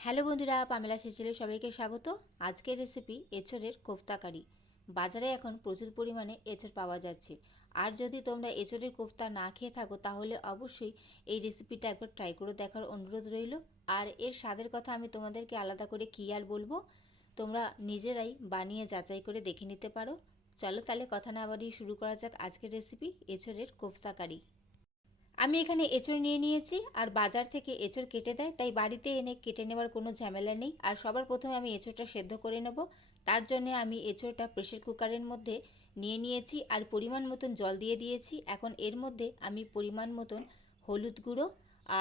Hello বন্ধুরা, Pamela সেচেলে সবাইকে স্বাগত। আজকের রেসিপি এঁচড়ের কোফতা কারি। বাজারে এখন প্রচুর পরিমাণে এঁচড় পাওয়া যাচ্ছে। আর যদি তোমরা এঁচড়ের কোফতা না খেয়ে থাকো তাহলে অবশ্যই এই রেসিপিটা একবার ট্রাই করে দেখার অনুরোধ রইল। আর এর স্বাদের কথা আমি তোমাদেরকে আলাদা করে কী আর বলবো, তোমরা নিজেরাই বানিয়ে যাচাই করে দেখে নিতে পারো। চলো তাহলে কথা না বাড়িয়ে শুরু করা যাক আজকের রেসিপি এঁচড়ের কোফতা কারি। আমি এখানে এঁচড় নিয়ে নিয়েছি, আর বাজার থেকে এঁচড় কেটে দেয়, তাই বাড়িতে এনে কেটে নেওয়ার কোনো ঝামেলা নেই। আর সবার প্রথমে আমি এঁচড়টা সেদ্ধ করে নেব। তার জন্য আমি এঁচড়টা প্রেসার কুকারের মধ্যে নিয়ে নিয়েছি আর পরিমাণ মতন জল দিয়ে দিয়েছি। এখন এর মধ্যে আমি পরিমাণ মতন হলুদ গুঁড়ো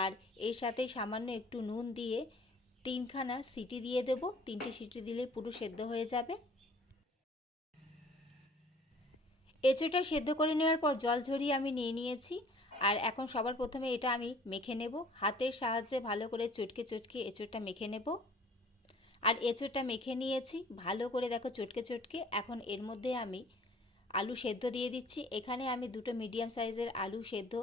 আর এর সাথে সামান্য একটু নুন দিয়ে 3খানা সিটি দিয়ে দেব। 3টে সিটি দিলে পুরো সেদ্ধ হয়ে যাবে। এঁচোড়টা সেদ্ধ করে নেওয়ার পর জল ঝরিয়ে আমি নিয়ে নিয়েছি। আর এখন সবার প্রথমে এটা আমি মেখে নেব। হাতের সাহায্যে ভালো করে চটকে চটকে এঁচোড়টা মেখে নেব। আর এঁচোড়টা মেখে নিয়েছি ভালো করে, দেখো চটকে চটকে। এখন এর মধ্যে আমি আলু সেদ্ধ দিয়ে দিচ্ছি। এখানে আমি 2টো মিডিয়াম সাইজের আলু সেদ্ধ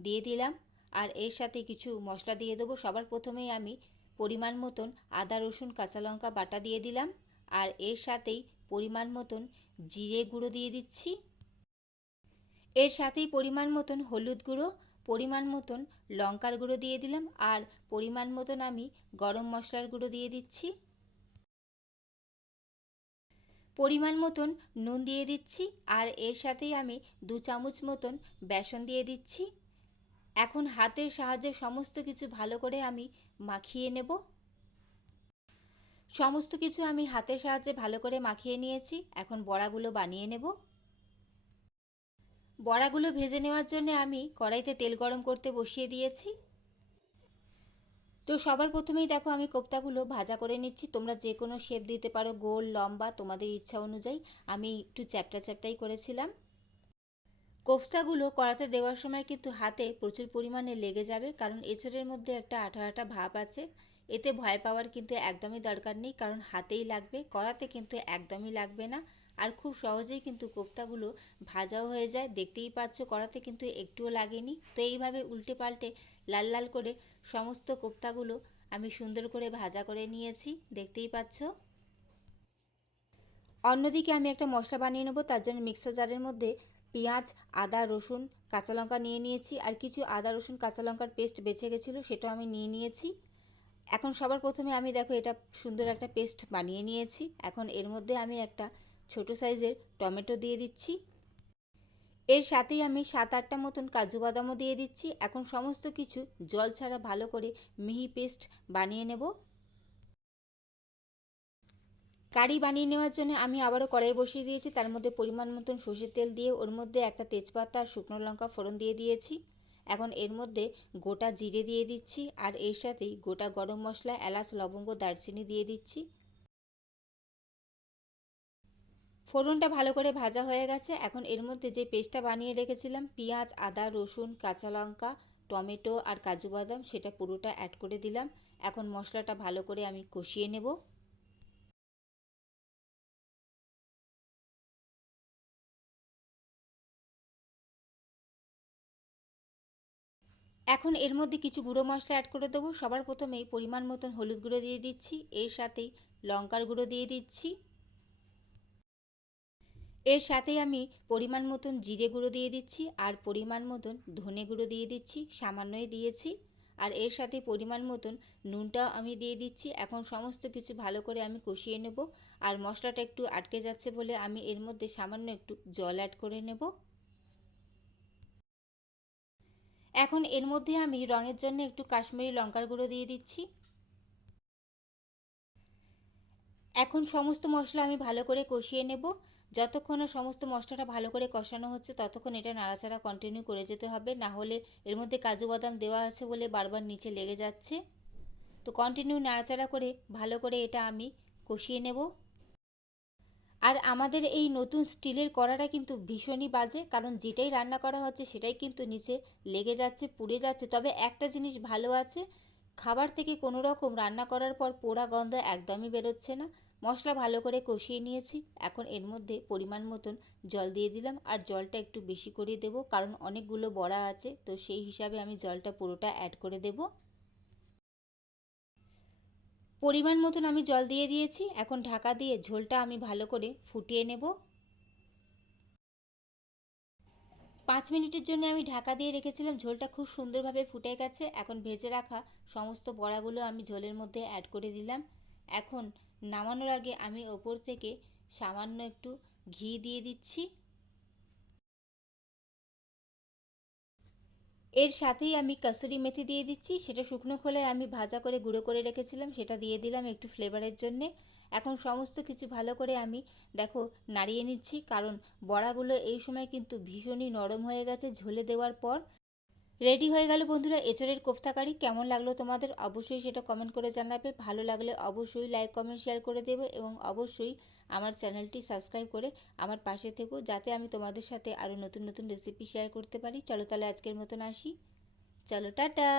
দিয়ে দিলাম। আর এর সাথে কিছু মশলা দিয়ে দেবো। সবার প্রথমেই আমি পরিমাণ মতন আদা রসুন কাঁচা লঙ্কা বাটা দিয়ে দিলাম। আর এর সাথেই পরিমাণ মতন জিরে গুঁড়ো দিয়ে দিচ্ছি। এর সাথেই পরিমাণ মতন হলুদ গুঁড়ো, পরিমাণ মতন লঙ্কার গুঁড়ো দিয়ে দিলাম। আর পরিমাণ মতন আমি গরম মশলার গুঁড়ো দিয়ে দিচ্ছি। পরিমাণ মতন নুন দিয়ে দিচ্ছি। আর এর সাথেই আমি 2 চামচ মতন বেসন দিয়ে দিচ্ছি। এখন হাতের সাহায্যে সমস্ত কিছু ভালো করে আমি মাখিয়ে নেব। সমস্ত কিছু আমি হাতের সাহায্যে ভালো করে মাখিয়ে নিয়েছি। এখন বড়াগুলো বানিয়ে নেব। বড়াগুলো ভেজে নেওয়ার জন্য আমি কড়াইতে তেল গরম করতে বসিয়ে দিয়েছি। তো সবার প্রথমেই দেখো আমি কোপ্তাগুলো ভাজা করে নিচ্ছি। তোমরা যে কোনো শেপ দিতে পারো, গোল লম্বা তোমাদের ইচ্ছা অনুযায়ী। আমি একটু চ্যাপ্টা চ্যাপ্টাই করেছিলাম। কোফতাগুলো কড়াতে দেওয়ার সময় কিন্তু হাতে প্রচুর পরিমাণে লেগে যাবে, কারণ এঁচড়ের মধ্যে একটা আঠা আঠা ভাব আছে। এতে ভয় পাওয়ার কিন্তু একদমই দরকার নেই, কারণ হাতেই লাগবে, কড়াতে কিন্তু একদমই লাগবে না। আর খুব সহজেই কিন্তু কোফতাগুলো ভাজাও হয়ে যায়। দেখতেই পাচ্ছ কড়াতে কিন্তু একটুও লাগেনি। তো এইভাবে উল্টে পাল্টে লাল লাল করে সমস্ত কোফতাগুলো আমি সুন্দর করে ভাজা করে নিয়েছি, দেখতেই পাচ্ছ। অন্যদিকে আমি একটা মশলা বানিয়ে নেবো। তার জন্য মিক্সার জারের মধ্যে পেঁয়াজ আদা রসুন কাঁচা লঙ্কা নিয়ে নিয়েছি। আর কিছু আদা রসুন কাঁচা লঙ্কার পেস্ট বেঁচে গেছিলো, সেটাও আমি নিয়ে নিয়েছি। এখন সবার প্রথমে আমি দেখো এটা সুন্দর একটা পেস্ট বানিয়ে নিয়েছি। এখন এর মধ্যে আমি একটা ছোট সাইজের টমেটো দিয়ে দিচ্ছি। এর সাথেই আমি 7-8টা মতন কাজু বাদামও দিয়ে দিচ্ছি। এখন সমস্ত কিছু জল ছাড়া ভালো করে মিহি পেস্ট বানিয়ে নেব। কারি বানিয়ে নেওয়ার জন্য আমি আবারও কড়াই বসিয়ে দিয়েছি। তার মধ্যে পরিমাণ মতন সর্ষের তেল দিয়ে ওর মধ্যে একটা তেজপাতা আর শুকনো লঙ্কা ফোড়ন দিয়ে দিয়েছি। এখন এর মধ্যে গোটা জিরে দিয়ে দিচ্ছি। আর এর সাথেই গোটা গরম মশলা এলাচ লবঙ্গ দারচিনি দিয়ে দিচ্ছি। ফোড়নটা ভালো করে ভাজা হয়ে গেছে। এখন এর মধ্যে যে পেস্টটা বানিয়ে রেখেছিলাম পেঁয়াজ আদা রসুন কাঁচা লঙ্কা টমেটো আর কাজু বাদাম, সেটা পুরোটা অ্যাড করে দিলাম। এখন মশলাটা ভালো করে আমি কষিয়ে নেব। এখন এর মধ্যে কিছু গুঁড়ো মশলা অ্যাড করে দেবো। সবার প্রথমেই পরিমাণ মতন হলুদ গুঁড়ো দিয়ে দিচ্ছি। এর সাথেই লঙ্কার গুঁড়ো দিয়ে দিচ্ছি। এর সাথেই আমি পরিমাণ মতন জিরে গুঁড়ো দিয়ে দিচ্ছি। আর পরিমাণ মতন ধনে গুঁড়ো দিয়ে দিচ্ছি, সামান্যই দিয়েছি। আর এর সাথে পরিমাণ মতন নুনটাও আমি দিয়ে দিচ্ছি। এখন সমস্ত কিছু ভালো করে আমি কষিয়ে নেব। আর মশলাটা একটু আটকে যাচ্ছে বলে আমি এর মধ্যে সামান্য একটু জল অ্যাড করে নেব। এখন এর মধ্যে আমি রঙের জন্য একটু কাশ্মীরি লঙ্কার গুঁড়ো দিয়ে দিচ্ছি। এখন সমস্ত মশলা আমি ভালো করে কষিয়ে নেব। যতক্ষণ না সমস্ত মশলাটা ভালো করে কষানো হচ্ছে ততক্ষণ এটা নাড়াচাড়া কন্টিনিউ করে যেতে হবে, না হলে এর মধ্যে কাজু বাদাম দেওয়া আছে বলে বারবার নিচে লেগে যাচ্ছে। তো কন্টিনিউ নাড়াচাড়া করে ভালো করে এটা আমি কষিয়ে নেব। আর আমাদের এই নতুন স্টিলের কড়াটা কিন্তু ভীষণই বাজে, কারণ যেটাই রান্না করা হচ্ছে সেটাই কিন্তু নিচে লেগে যাচ্ছে পুড়ে যাচ্ছে। তবে একটা জিনিস ভালো আছে, খাবার থেকে কোনো রকম রান্না করার পর পোড়া গন্ধ একদমই বেরোচ্ছে না। মশলা ভালো করে কষিয়ে নিয়েছি। এখন এর মধ্যে পরিমাণ মতন জল দিয়ে দিলাম। আর জলটা একটু বেশি করে দেবো, কারণ অনেকগুলো বড়া আছে, তো সেই হিসাবে আমি জলটা পুরোটা অ্যাড করে দেবো। পরিমাণ মতন আমি জল দিয়ে দিয়েছি। এখন ঢাকা দিয়ে ঝোলটা আমি ভালো করে ফুটিয়ে নেব। 5 মিনিটের জন্য আমি ঢাকা দিয়ে রেখেছিলাম। ঝোলটা খুব সুন্দরভাবে ফুটে গেছে। এখন ভেজে রাখা সমস্ত বড়াগুলো আমি ঝোলের মধ্যে অ্যাড করে দিলাম। এখন নামানোর আগে আমি ওপর থেকে সামান্য একটু ঘি দিয়ে দিচ্ছি। এর সাথেই আমি কাসুরি মেথি দিয়ে দিচ্ছি। সেটা শুকনো খোলায় আমি ভাজা করে গুঁড়ো করে রেখেছিলাম, সেটা দিয়ে দিলাম একটু ফ্লেভারের জন্যে। এখন সমস্ত কিছু ভালো করে আমি দেখো নাড়িয়ে নিচ্ছি, কারণ বড়াগুলো এই সময় কিন্তু ভীষণই নরম হয়ে গেছে ঝোলে দেওয়ার পর। রেডি হয়ে গেল বন্ধুরা এঁচোড়ের কোফতা কারি। কেমন লাগলো তোমাদের অবশ্যই সেটা কমেন্ট করে জানাবে। ভালো লাগলে অবশ্যই লাইক কমেন্ট শেয়ার করে দেবে এবং অবশ্যই আমার চ্যানেলটি সাবস্ক্রাইব করে আমার পাশে থেকো, যাতে আমি তোমাদের সাথে আরও নতুন নতুন রেসিপি শেয়ার করতে পারি। চলো তাহলে আজকের মতন আসি। চলো টাটা।